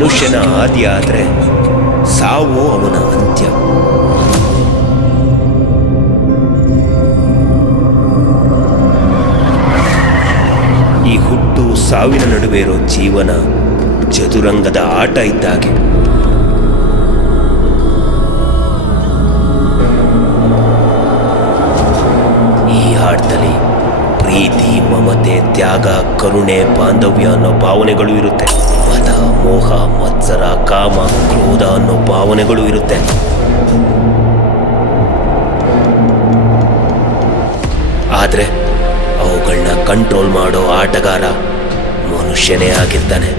ಮನುಷ್ಯನ ಆದಿ ಆದರೆ ಸಾವು ಅವನ ಅಂತ್ಯ. ಈ ಹುಟ್ಟು ಸಾವಿನ ನಡುವೆ ಇರೋ ಜೀವನ ಚದುರಂಗದ ಆಟ ಇದ್ದಾಗೆ. ಈ ಆಟದಲ್ಲಿ ಪ್ರೀತಿ, ಮಮತೆ, ತ್ಯಾಗ, ಕರುಣೆ, ಬಾಂಧವ್ಯ ಅನ್ನೋ ಭಾವನೆಗಳು ಇರುತ್ತೆ. ಮದ, ಮೋಹ, ಮತ್ಸರ, ಕಾಮ, ಕ್ರೋಧ ಅನ್ನೋ ಭಾವನೆಗಳು ಇರುತ್ತೆ. ಆದರೆ ಅವುಗಳನ್ನ ಕಂಟ್ರೋಲ್ ಮಾಡೋ ಆಟಗಾರ ಮನುಷ್ಯನೇ ಆಗಿರ್ತಾನೆ.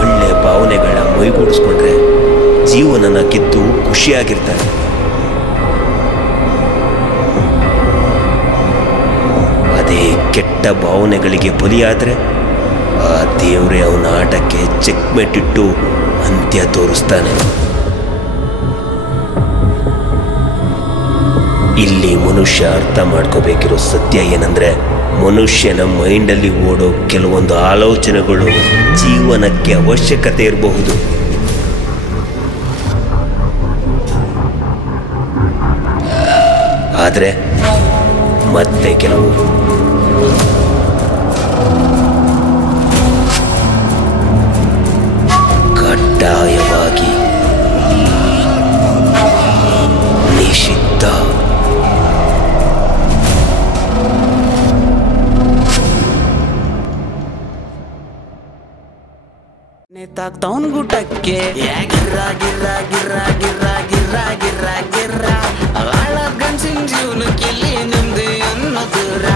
ಒಳ್ಳೆ ಭಾವನೆಗಳನ್ನ ಮೈಗೂಡಿಸ್ಕೊಂಡ್ರೆ ಜೀವನನ ಕಿತ್ತು ಖುಷಿಯಾಗಿರ್ತಾನೆ. ಅದೇ ಕೆಟ್ಟ ಭಾವನೆಗಳಿಗೆ ಬಲಿಯಾದರೆ ಆ ದೇವರೇ ಅವನ ಆಟಕ್ಕೆ ಚೆಕ್ಮೆಟ್ಟಿಟ್ಟು ಅಂತ್ಯ ತೋರಿಸ್ತಾನೆ. ಇಲ್ಲಿ ಮನುಷ್ಯ ಅರ್ಥ ಮಾಡ್ಕೋಬೇಕಿರೋ ಸತ್ಯ ಏನಂದ್ರೆ, ಮನುಷ್ಯನ ಮೈಂಡಲ್ಲಿ ಓಡೋ ಕೆಲವೊಂದು ಆಲೋಚನೆಗಳು ಜೀವನಕ್ಕೆ ಅವಶ್ಯಕತೆ ಇರಬಹುದು. ಆದರೆ ಮತ್ತೆ ಕೆಲವು ಕಡ್ಡಾಯವಾಗಿ ನಿಷಿದ್ಧ. ತಾಕ್ತವನ್ ಗುಟಕ್ಕೆ ಗಿರ್ರ ಗಿರ್ರ ಗಿರ್ರ ಗಿರ್ರ ಗಿರ್ರ ಗಿರ್ರ ಗಿರ್ರ ಆಳ ಗಂಡಸಿನ ಜೀವನಕ್ಕೆ ಇಲ್ಲಿ ನಿಮ್ದು ಅನ್ನೋ ದೂರ.